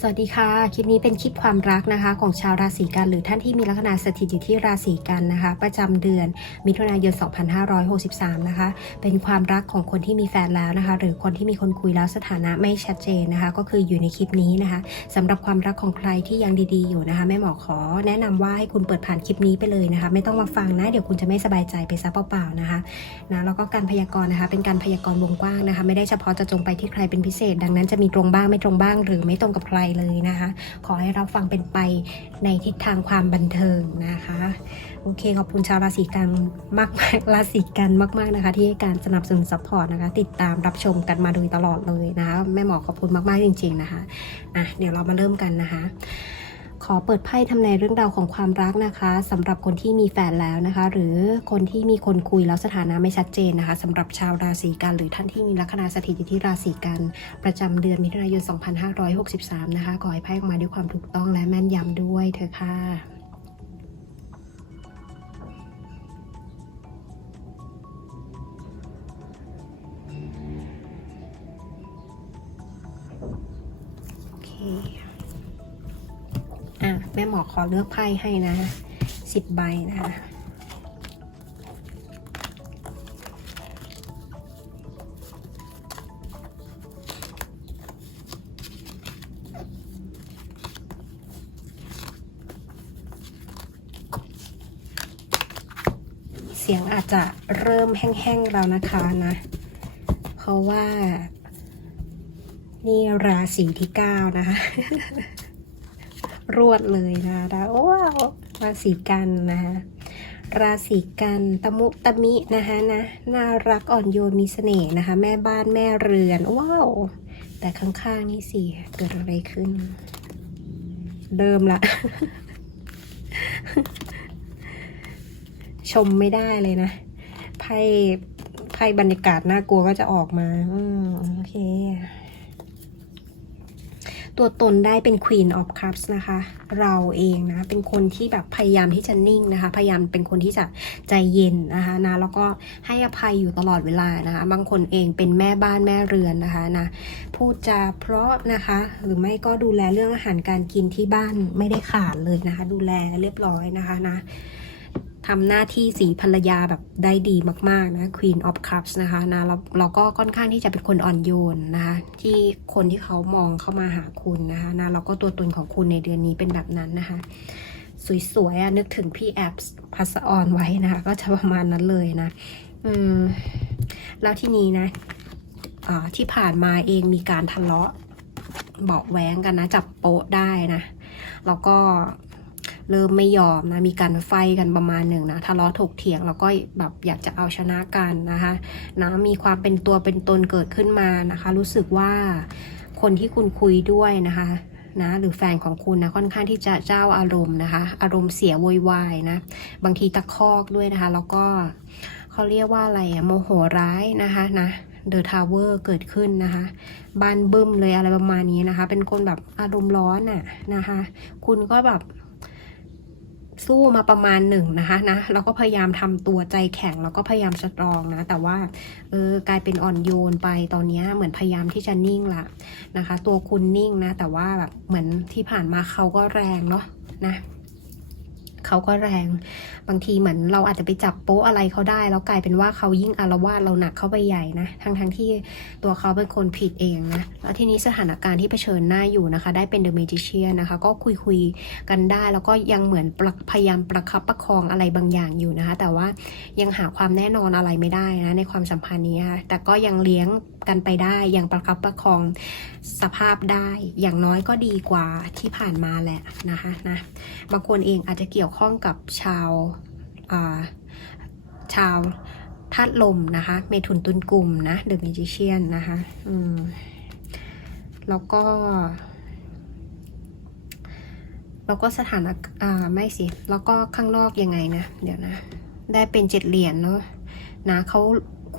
สวัสดีค่ะ คลิปนี้เป็นคลิปความรักนะคะ ของชาวราศีกันหรือท่านที่มีลัคนาสถิตอยู่ที่ราศีกันนะคะ ประจำเดือนมิถุนายน 2563 นะคะ เป็นความรักของคนที่มีแฟนแล้วนะคะ หรือคนที่มีคนคุยแล้วสถานะไม่ชัดเจนนะคะ ก็คืออยู่ในคลิปนี้นะคะสำหรับความรักของใครที่ยังดีๆอยู่นะคะแม่หมอขอแนะนำว่าให้คุณเปิดผ่านคลิปนี้ไปเลยนะคะ ไม่ต้องมาฟังนะเดี๋ยวคุณจะไม่สบายใจไปซะเปล่าๆนะคะนะแล้วก็การพยากรณ์นะคะเป็นการพยากรณ์วงกว้างนะคะ ไม่ได้เฉพาะจะจงไปที่ใครเป็นพิเศษ ดังนั้นจะมีตรงบ้างไม่ตรงบ้าง หรือไม่ตรงกับใครเลยนะคะ ขอให้เราฟังเป็นไปในทิศทางความบันเทิงนะคะ โอเคขอบคุณชาวราศีกันมากมากๆราศีกันมาก ๆนะคะ ที่ให้การสนับสนุนซัพพอร์ตนะคะ ติดตามรับชมกันมาโดยตลอดเลยนะคะแม่หมอขอบคุณมากๆจริง ๆนะคะอะเดี๋ยวเรามาเริ่มกันนะคะ ขอเปิดไพ่ทำนายเรื่องราวของความรักนะคะสำหรับคนที่มีแฟนแล้วนะคะ หรือคนที่มีคนคุยแล้วสถานะไม่ชัดเจนนะคะสำหรับชาวราศีกัน หรือท่านที่มีลัคนาสถิตอยู่ที่ราศีกัน ประจำเดือนมิถุนายน 2563 นะคะขอให้ไพ่ออกมาด้วยความถูกต้องและแม่นยำด้วยเถอะค่ะ ขอเลือกไพ่ให้นะสิบใบนะคะเสียงอาจจะเริ่มแห้งๆแล้วนะคะนะ เพราะว่า นี่ราศีที่เก้านะคะ รวดเลยนะดาโอ้ว้าวราศีกันนะคะราศีกันตะมุตะมินะคะนะน่ารักอ่อนโยนมีเสน่ห์นะคะ แม่บ้านแม่เรือน ว้าว แต่ข้างๆนี่สิเกิดอะไรขึ้นเริ่มละ ชมไม่ได้เลยนะไพ่ไพ่บรรยากาศน่ากลัวก็จะออกมา อืมโอเค ตัวตนได้เป็น Queen of Cups นะคะ เราเองนะ เป็นคนที่แบบพยายามที่จะนิ่งนะคะ พยายามเป็นคนที่จะใจเย็นนะคะนะ แล้วก็ให้อภัยอยู่ตลอดเวลานะคะ บางคนเองเป็นแม่บ้านแม่เรือนนะคะนะ พูดจาเพราะนะคะ หรือไม่ก็ดูแลเรื่องอาหารการกินที่บ้านไม่ได้ขาดเลยนะคะ ดูแลเรียบร้อยนะคะนะ ทำหน้าที่สีภรรยาแบบได้ดีมากๆนะ Queen of Cups นะคะนะเราเราก็ค่อนข้างที่จะเป็นคนอ่อนโยนนะคะที่คนที่เขามองเข้ามาหาคุณนะคะนะแล้วก็ตัวตนของคุณในเดือนนี้เป็นแบบนั้นนะคะ สวยๆอะนึกถึงพี่แอบพัสออนไว้นะคะ ก็จะประมาณนั้นเลยนะอืมแล้วที่นี้นะที่ผ่านมาเองมีการทะเลาะเบาะแว้งกันนะ จับโป๊ะได้นะแล้วก็ เริ่มไม่ยอมนะมีการไฟกันประมาณหนึ่งนะทะเลาะถกเถียงแล้วก็แบบอยากจะเอาชนะกันนะคะนะมีความเป็นตัวเป็นตนเกิดขึ้นมานะคะ รู้สึกว่าคนที่คุณคุยด้วยนะคะนะหรือแฟนของคุณนะค่อนข้างที่จะเจ้าอารมณ์นะคะ อารมณ์เสียโวยวายนะบางทีตะคอกด้วยนะคะ แล้วก็เขาเรียกว่าอะไรอะโมโหร้ายนะคะนะเดอะทาวเวอร์เกิดขึ้นนะคะบานบึ้มเลยอะไรประมาณนี้นะคะ เป็นคนแบบอารมณ์ร้อนน่ะนะคะ คุณก็แบบ สู้มาประมาณหนึ่งนะคะนะเราก็พยายามทำตัวใจแข็งแล้วก็พยายามสตรองนะ แต่ว่าเออกลายเป็นอ่อนโยนไปตอนนี้เหมือนพยายามที่จะนิ่งละนะคะ ตัวคุณนิ่งนะ แต่ว่าแบบเหมือนที่ผ่านมาเขาก็แรงเนาะนะ เขาก็แรง บางทีเหมือนเราอาจจะไปจับโป๊ะอะไรเขาได้ แล้วกลายเป็นว่าเขายิ่งอารวาสเราหนักเข้าไปใหญ่นะทั้งทั้งๆที่ตัวเขาเป็นคนผิดเองนะแล้วทีนี้สถานการณ์ที่เผชิญหน้าอยู่นะคะ ได้เป็นเดอะเมจิเชียนะคะก็คุยคุยๆกันได้ แล้วก็ยังเหมือนประพยายามประคับประคองอะไรบางอย่างอยู่นะคะ แต่ว่ายังหาความแน่นอนอะไรไม่ได้นะในความสัมพันธ์นี้ค่ะแต่ก็ยังเลี้ยงกันไปได้ยังประคับประคองสภาพได้ อย่างน้อยก็ดีกว่าที่ผ่านมาแหละนะคะนะบางคนเองอาจจะเกี่ยวข้องกับชาวาชาวธาตุลมนะคะ เมถุนตุลกลุ่มนะเดอร์เมจิเชียนะคะอืมแล้วก็ แล้วก็สถานะอ่าไม่สิ แล้วก็ข้างนอกยังไงนะ เดี๋ยวนะ ได้เป็นเจ็ดเหรียญเนาะนะเขา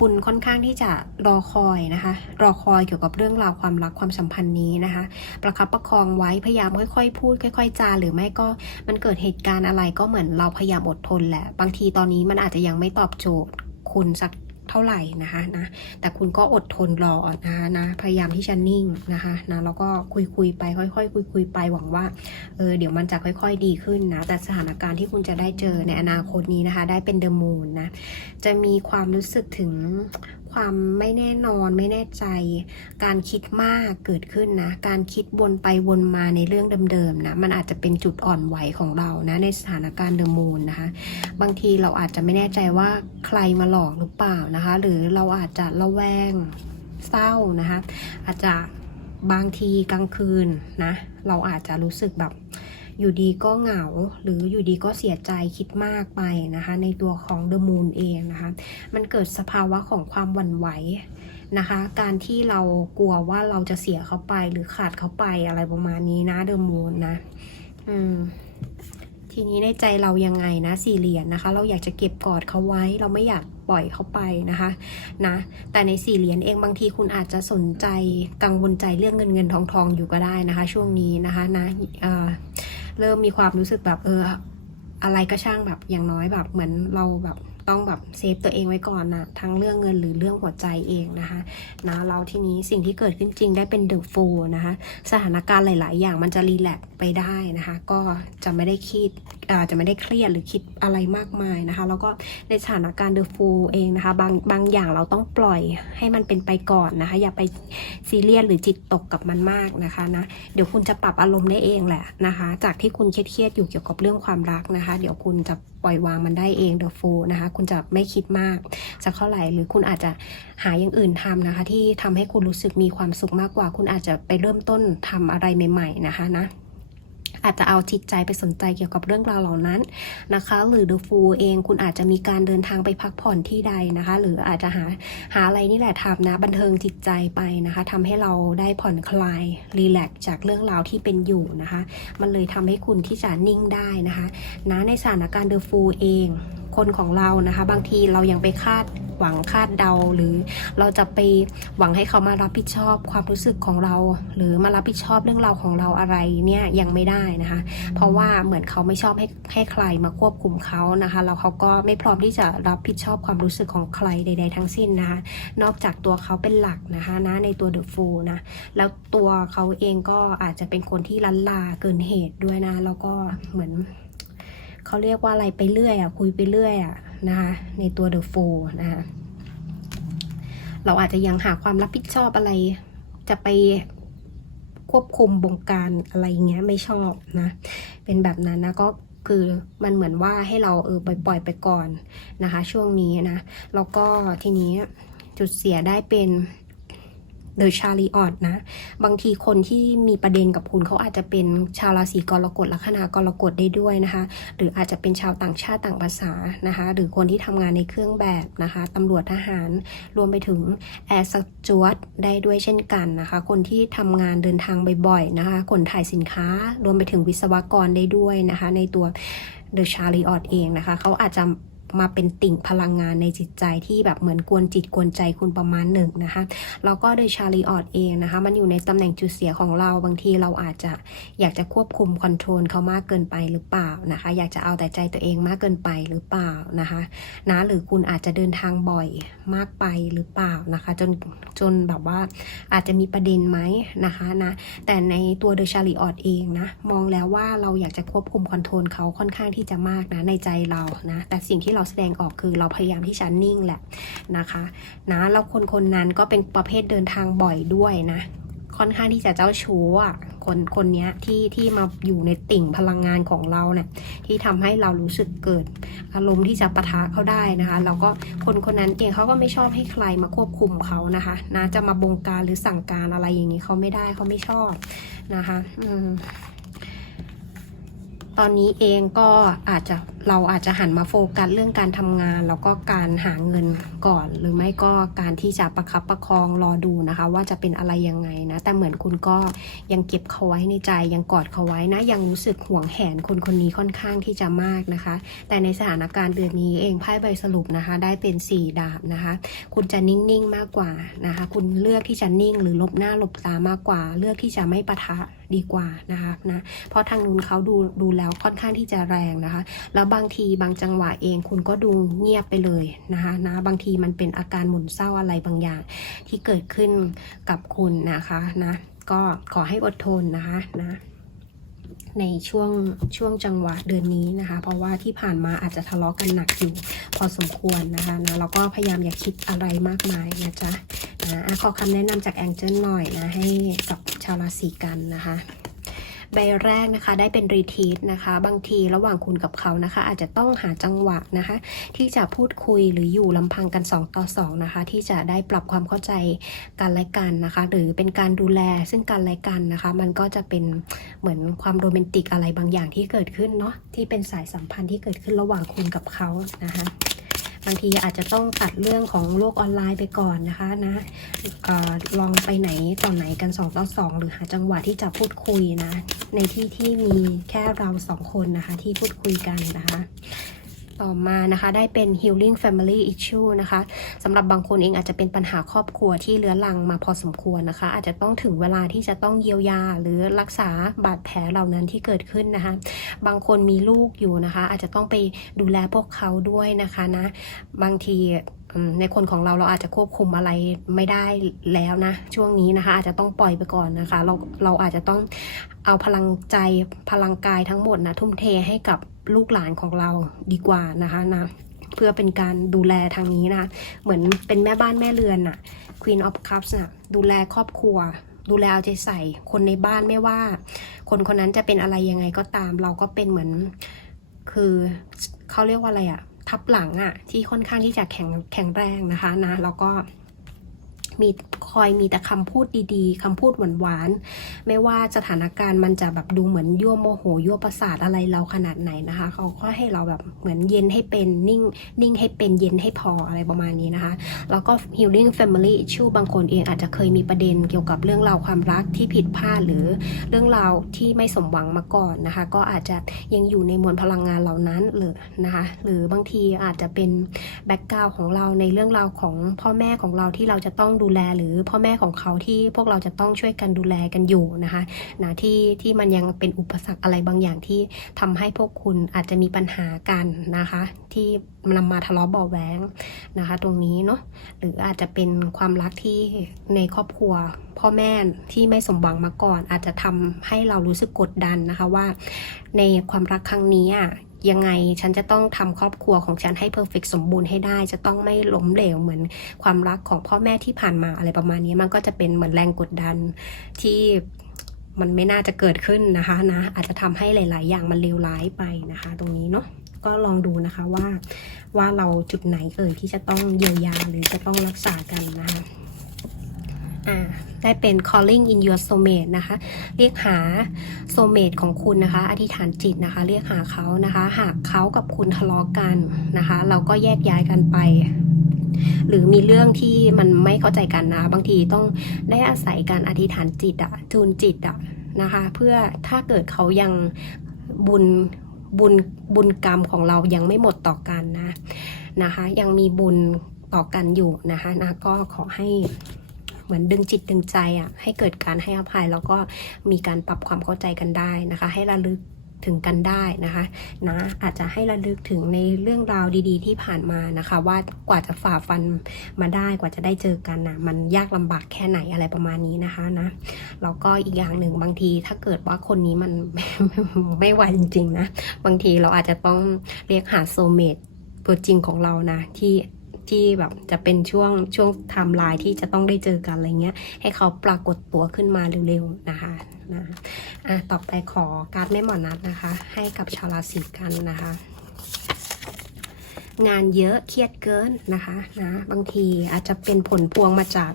คุณค่อนข้างที่จะรอคอยนะคะ รอคอยเกี่ยวกับเรื่องราวความรักความสัมพันธ์นี้นะคะ ประคับประคองไว้พยายามค่อย ๆ พูดค่อย ๆ จาหรือไม่ก็มันเกิดเหตุการณ์อะไรก็เหมือนเราพยายามอดทนแหละ บางทีตอนนี้มันอาจจะยังไม่ตอบโจทย์คุณสัก เท่าไหร่นะคะนะแต่คุณก็อดทนรอนะคะนะพยายามที่จะนิ่งนะคะนะแล้วก็คุยคุยไปค่อยๆคุยคุยไปหวังว่าเออเดี๋ยวมันจะค่อย ๆดีขึ้นนะแต่สถานการณ์ที่คุณจะได้เจอในอนาคตนี้นะคะ ได้เป็นเดอะมูนนะจะมีความรู้สึกถึงความไม่แน่นอนไม่แน่ใจ การคิดมากเกิดขึ้นนะ การคิดวนไปวนมาในเรื่องเดิมๆนะ มันอาจจะเป็นจุดอ่อนไหวของเรานะ ในสถานการณ์เดอะมูนนะคะ บางทีเราอาจจะไม่แน่ใจว่าใครมาหลอกหรือเปล่านะคะ หรือเราอาจจะระแวงเศร้านะคะ อาจจะบางทีกลางคืนนะ เราอาจจะรู้สึกแบบ อยู่ดีก็เหงาหรืออยู่ดีก็เสียใจคิดมากไปนะคะ ในตัวของเดอะมูนเองนะคะ มันเกิดสภาวะของความหวั่นไหวนะคะ การที่เรากลัวว่าเราจะเสียเขาไปหรือขาดเขาไปอะไรประมาณนี้นะเดอะมูนนะ อืมทีนี้ในใจเรายังไงนะสี่เหรียญนะคะ เราอยากจะเก็บกอดเขาไว้เราไม่อยากปล่อยเขาไปนะคะนะแต่ในสี่เหรียญเองบางทีคุณอาจจะสนใจกังวลใจเรื่องเงินเงินทองทองอยู่ก็ได้นะคะ ช่วงนี้นะคะนะ เริ่มมีความรู้สึกแบบเออ อะไรก็ช่างแบบอย่างน้อยแบบ เหมือนเราแบบต้องแบบเซฟตัวเองไว้ก่อนนะทั้งเรื่องเงินหรือเรื่องหัวใจเองนะคะนะเราทีนี้สิ่งที่เกิดขึ้นจริงได้เป็นเดอะโฟนะคะ สถานการณ์หลาย ๆ อย่างมันจะรีแลกซ์ไปได้นะคะ ก็จะไม่ได้คิด อาจจะไม่ได้เครียดหรือคิดอะไรมากมายนะคะ แล้วก็ในสถานการณ์เดอะโฟเองนะคะ บางบางอย่างเราต้องปล่อยให้มันเป็นไปก่อนนะคะ อย่าไปซีเรียสหรือจิตตกกับมันมากนะคะนะเดี๋ยวคุณจะปรับอารมณ์ได้เองแหละนะคะ จากที่คุณเครียดอยู่เกี่ยวกับเรื่องความรักนะคะ เดี๋ยวคุณจะปล่อยวางมันได้เองเดอะโฟนะคะ คุณจะไม่คิดมากสักเท่าไหร่หรือคุณอาจจะหาอย่างอื่นทำนะคะ ที่ทำให้คุณรู้สึกมีความสุขมากกว่า คุณอาจจะไปเริ่มต้นทำอะไรใหม่ ๆ นะคะนะ อาจจะเอาจิตใจไปสนใจเกี่ยวกับเรื่องราวเหล่านั้นนะคะ หรือ The Fool เองคุณอาจจะมีการเดินทางไปพักผ่อนที่ใดนะคะ หรืออาจจะหาหาอะไรนี่แหละทำนะบันเทิงจิตใจไปนะคะทำให้เราได้ผ่อนคลายรีแลกซ์จากเรื่องราวที่เป็นอยู่นะคะ มันเลยทำให้คุณที่จะนิ่งได้นะคะนะในสถานการณ์ The Fool เองคนของเรานะคะ บางทีเรายังไปคาด หวังคาดเดาหรือเราจะไปหวังให้เขามารับผิดชอบความรู้สึกของเรา หรือมารับผิดชอบเรื่องราวของเราอะไรเนี่ยยังไม่ได้นะคะ เพราะว่าเหมือนเขาไม่ชอบให้ให้ใครมาควบคุมเขานะคะแล้วเขาก็ไม่พร้อมที่จะรับผิดชอบความรู้สึกของใครใด ๆ ทั้งสิ้นนะคะนอกจากตัวเขาเป็นหลักนะคะนะในตัวเดอะฟูนะแล้วตัวเขาเองก็อาจจะเป็นคนที่ลันลาเกินเหตุด้วยนะ แล้วก็เหมือนเขาเรียกว่าอะไรไปเรื่อยอะคุยไปเรื่อยอะ นะคะในตัวเดอะโฟนะคะเราอาจจะยังหาความรับผิดชอบอะไร จะไปควบคุมบงการอะไรเงี้ยไม่ชอบนะ เป็นแบบนั้นนะก็คือมันเหมือนว่าให้เราเออปล่อยไปก่อนนะคะ ช่วงนี้นะแล้วก็ทีนี้จุดเสียได้เป็น เดอะชาลีออดนะ บางทีคนที่มีประเด็นกับคุณเขาอาจจะเป็นชาวราศีกรกฎลัคนากรกฎได้ด้วยนะคะ หรืออาจจะเป็นชาวต่างชาติต่างภาษานะคะ หรือคนที่ทำงานในเครื่องแบบนะคะตำรวจทหาร รวมไปถึงแอร์สจวตได้ด้วยเช่นกันนะคะ คนที่ทำงานเดินทางบ่อยๆนะคะขนถ่ายสินค้า รวมไปถึงวิศวกรได้ด้วยนะคะ ในตัวเดอะชาลีออดเองนะคะเขาอาจจะ มาเป็นติ่งพลังงานในจิตใจที่แบบเหมือนกวนจิตกวนใจคุณประมาณหนึ่งนะคะแล้วก็โดยชาลีออดเองนะคะ มันอยู่ในตำแหน่งจุดเสียของเราบางทีเราอาจจะอยากจะควบคุมคอนโทรลเขามากเกินไปหรือเปล่านะคะ อยากจะเอาแต่ใจตัวเองมากเกินไปหรือเปล่านะคะนะหรือคุณอาจจะเดินทางบ่อยมากไปหรือเปล่านะคะ จนจนแบบว่าอาจจะมีประเด็นไหมนะคะนะแต่ในตัวเดอะชาลีออดเองนะมองแล้วว่าเราอยากจะควบคุมคอนโทรลเขาค่อนข้างที่จะมากนะในใจเรานะแต่สิ่งที่เราแสดงออกคือเราพยายามที่จะนิ่งแหละนะคะนะแล้วคนคนนั้นก็เป็นประเภทเดินทางบ่อยด้วยนะค่อนข้างที่จะเจ้าชู้อะคนคนนี้ที่ที่มาอยู่ในติ่งพลังงานของเราเนี่ยที่ทำให้เรารู้สึกเกิดอารมณ์ที่จะปะทะเขาได้นะคะแล้วก็คนคนนั้นเองเขาก็ไม่ชอบให้ใครมาควบคุมเขานะคะนะจะมาบงการหรือสั่งการอะไรอย่างนี้เขาไม่ได้เขาไม่ชอบนะคะ อืมตอนนี้เองก็อาจจะ เราอาจจะหันมาโฟกัสเรื่องการทำงาน แล้วก็การหาเงินก่อน หรือไม่ก็การที่จะประคับประคองรอดูนะคะ ว่าจะเป็นอะไรยังไงนะ แต่เหมือนคุณก็ยังเก็บเขาไว้ในใจ ยังกอดเขาไว้นะ ยังรู้สึกห่วงแหนคนคนนี้ค่อนข้างที่จะมากนะคะ แต่ในสถานการณ์เดือนนี้เองไพ่ใบสรุปนะคะ ได้เป็นสี่ดาบนะคะ คุณจะนิ่งๆมากกว่านะคะ คุณเลือกที่จะนิ่งหรือลบหน้าลบตามากกว่า เลือกที่จะไม่ปะทะดีกว่านะคะนะเพราะทางนู้นเขาดูดูแล้วค่อนข้างที่จะแรงนะคะแล้วบางทีบางจังหวะเองคุณก็ดูเงียบไปเลยนะคะนะบางทีมันเป็นอาการหมุนเศร้าอะไรบางอย่าง ที่เกิดขึ้นกับคุณนะคะนะก็ขอให้อดทนนะคะนะในช่วงช่วงจังหวะเดือนนี้นะคะ เพราะว่าที่ผ่านมาอาจจะทะเลาะกันหนักอยู่พอสมควรนะคะนะแล้วก็พยายามอย่าคิดอะไรมากมายนะจ๊ะนะอะขอคำแนะนำจากแองเจิลหน่อยนะให้กับชาวราศีกันนะคะ ใบแรกนะคะได้เป็นรีทีสนะคะ บางทีระหว่างคุณกับเขานะคะ อาจจะต้องหาจังหวะนะคะ ที่จะพูดคุยหรืออยู่ลำพังกัน 2 ต่อ 2 นะคะ ที่จะได้ปรับความเข้าใจกันและกันนะคะ หรือเป็นการดูแลซึ่งกันและกันนะคะ มันก็จะเป็นเหมือนความโรแมนติกอะไรบางอย่างที่เกิดขึ้นเนาะที่เป็นสายสัมพันธ์ที่เกิดขึ้นระหว่างคุณกับเขานะคะ บางทีอาจจะต้องตัดเรื่องของโลกออนไลน์ไปก่อนนะคะนะออลองไปไหนต่อไหนกัน2ต่อ2หรือหาจังหวะที่จะพูดคุยนะ ในที่ที่มีแค่เราสองคนนะคะที่พูดคุยกันนะคะ ต่อมานะคะได้เป็น healing family issue นะคะสำหรับบางคนเองอาจจะเป็นปัญหาครอบครัวที่เลื้อรังมาพอสมควรนะคะ อาจจะต้องถึงเวลาที่จะต้องเยียวยา หรือรักษาบาดแผลเหล่านั้นที่เกิดขึ้นนะคะ บางคนมีลูกอยู่นะคะ อาจจะต้องไปดูแลพวกเขาด้วยนะคะนะบางทีในคนของเราเราอาจจะควบคุมอะไรไม่ได้แล้วนะ ช่วงนี้นะคะ อาจจะต้องปล่อยไปก่อนนะคะ เราเราอาจจะต้องเอาพลังใจพลังกายทั้งหมดนะทุ่มเทให้กับ ลูกหลานของเราดีกว่านะคะนะเพื่อเป็นการดูแลทางนี้นะเหมือนเป็นแม่บ้านแม่เรือนน่ะ Queen of Cups น่ะดูแลครอบครัว ดูแลเอาใจใส่คนในบ้านไม่ว่า คนคนนั้นจะเป็นอะไรยังไงก็ตาม เราก็เป็นเหมือนคือเขาเรียกว่าอะไรอะทับหลังอะที่ค่อนข้างที่จะแข็งแข็งแรงนะคะนะแล้วก็ มีคอยมีแต่คำพูดดีๆคำพูดหวานๆไม่ว่าสถานการณ์มันจะแบบดูเหมือนยั่วโมโหยั่วประสาทอะไรเราขนาดไหนนะคะ เขาก็ให้เราแบบเหมือนเย็นให้เป็นนิ่งนิ่งให้เป็นเย็นให้พออะไรประมาณนี้นะคะ แล้วก็ healing family issue บางคนเองอาจจะเคยมีประเด็นเกี่ยวกับเรื่องราวความรักที่ผิดพลาดหรือเรื่องราวที่ไม่สมหวังมาก่อนนะคะ ก็อาจจะยังอยู่ในมวลพลังงานเหล่านั้นหรือนะคะหรือบางทีอาจจะเป็นแบ็กกราวของเราในเรื่องราวของพ่อแม่ของเราที่เราจะต้องดููแลหรือพ่อแม่ของเขาที่พวกเราจะต้องช่วยกันดูแลกันอยู่นะคะนะที่ที่มันยังเป็นอุปสรรคอะไรบางอย่างที่ทำให้พวกคุณอาจจะมีปัญหากันนะคะ ที่นำมาทะเลาะเบาะแวงนะคะ ตรงนี้เนาะหรืออาจจะเป็นความรักที่ในครอบครัวพ่อแม่ที่ไม่สมหวังมาก่อน อาจจะทำให้เรารู้สึกกดดันนะคะว่า ในความรักครั้งนี้อะ ยังไงฉันจะต้องทำครอบครัวของฉันให้เพอร์เฟกสมบูรณ์ให้ได้ จะต้องไม่ล้มเหลวเหมือนความรักของพ่อแม่ที่ผ่านมาอะไรประมาณนี้มันก็จะเป็นเหมือนแรงกดดันที่มันไม่น่าจะเกิดขึ้นนะคะนะอาจจะทำให้หลาย ๆ อย่างมันเลวร้ายไปนะคะ ตรงนี้เนาะก็ลองดูนะคะว่าว่าเราจุดไหนเอ่ยที่จะต้องเยียวยาหรือจะต้องรักษากันนะคะ ได้เป็น calling in your soulmate นะคะ เรียกหา soulmate ของคุณนะคะ อธิษฐานจิตนะคะ เรียกหาเขานะคะ หากเขากับคุณทะเลาะกันนะคะ เราก็แยกย้ายกันไป หรือมีเรื่องที่มันไม่เข้าใจกันนะ บางทีต้องได้อาศัยการอธิษฐานจิตอะจูนจิตอะนะคะ เพื่อถ้าเกิดเขายังบุญบุญบุญกรรมของเรายังไม่หมดต่อกันนะนะคะ ยังมีบุญต่อกันอยู่นะคะนะก็ขอให้ เหมือนดึงจิตดึงใจอะให้เกิดการให้อภัยแล้วก็มีการปรับความเข้าใจกันได้นะคะ ให้ระลึกถึงกันได้นะคะนะอาจจะให้ระลึกถึงในเรื่องราวดีๆ ที่ผ่านมานะคะ ว่ากว่าจะฝ่าฟันมาได้กว่าจะได้เจอกันนะมันยากลำบากแค่ไหนอะไรประมาณนี้นะคะนะแล้วก็อีกอย่างหนึ่งบางทีถ้าเกิดว่าคนนี้มันไม่ไหวจริงๆนะบางทีเราอาจจะต้องเรียกหาโซเมตตัวจริงของเรานะที่ ที่แบบจะเป็นช่วงช่วงไทม์ไลน์ที่จะต้องได้เจอกันอะไรเงี้ย ให้เขาปรากฏตัวขึ้นมาเร็วๆนะคะนะอะต่อไปขอการแม่หมอนัดนะคะ ให้กับชาวราศีกันนะคะ งานเยอะเครียดเกินนะคะนะบางทีอาจจะเป็นผลพวงมาจาก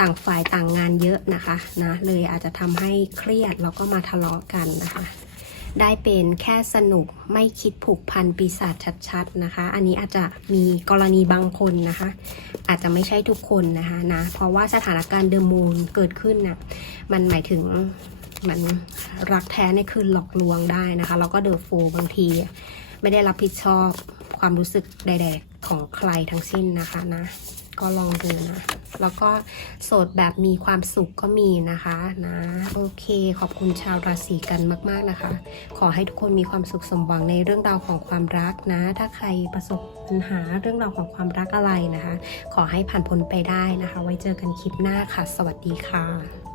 ต่างฝ่ายต่างงานเยอะนะคะนะเลยอาจจะทำให้เครียดแล้วก็มาทะเลาะกันนะคะ ได้เป็นแค่สนุกไม่คิดผูกพันปีศาจชัดๆนะคะ อันนี้อาจจะมีกรณีบางคนนะคะ อาจจะไม่ใช่ทุกคนนะคะนะ เพราะว่าสถานการณ์เดอะมูนเกิดขึ้นน่ะมันหมายถึงมันรักแท้ในคืนหลอกลวงได้นะคะ แล้วก็เดอะโฟบางที ไม่ได้รับผิดชอบความรู้สึกใด ๆ ของใครทั้งสิ้นนะคะนะ ก็ลองดูนะ แล้วก็โสดแบบมีความสุขก็มีนะคะนะโอเค ขอบคุณชาวราศีกันมาก ๆนะคะ ขอให้ทุกคนมีความสุขสมหวังในเรื่องราวของความรักนะ ถ้าใครประสบปัญหาเรื่องราวของความรักอะไรนะคะ ขอให้ผ่านพ้นไปได้นะคะ ไว้เจอกันคลิปหน้าค่ะ สวัสดีค่ะ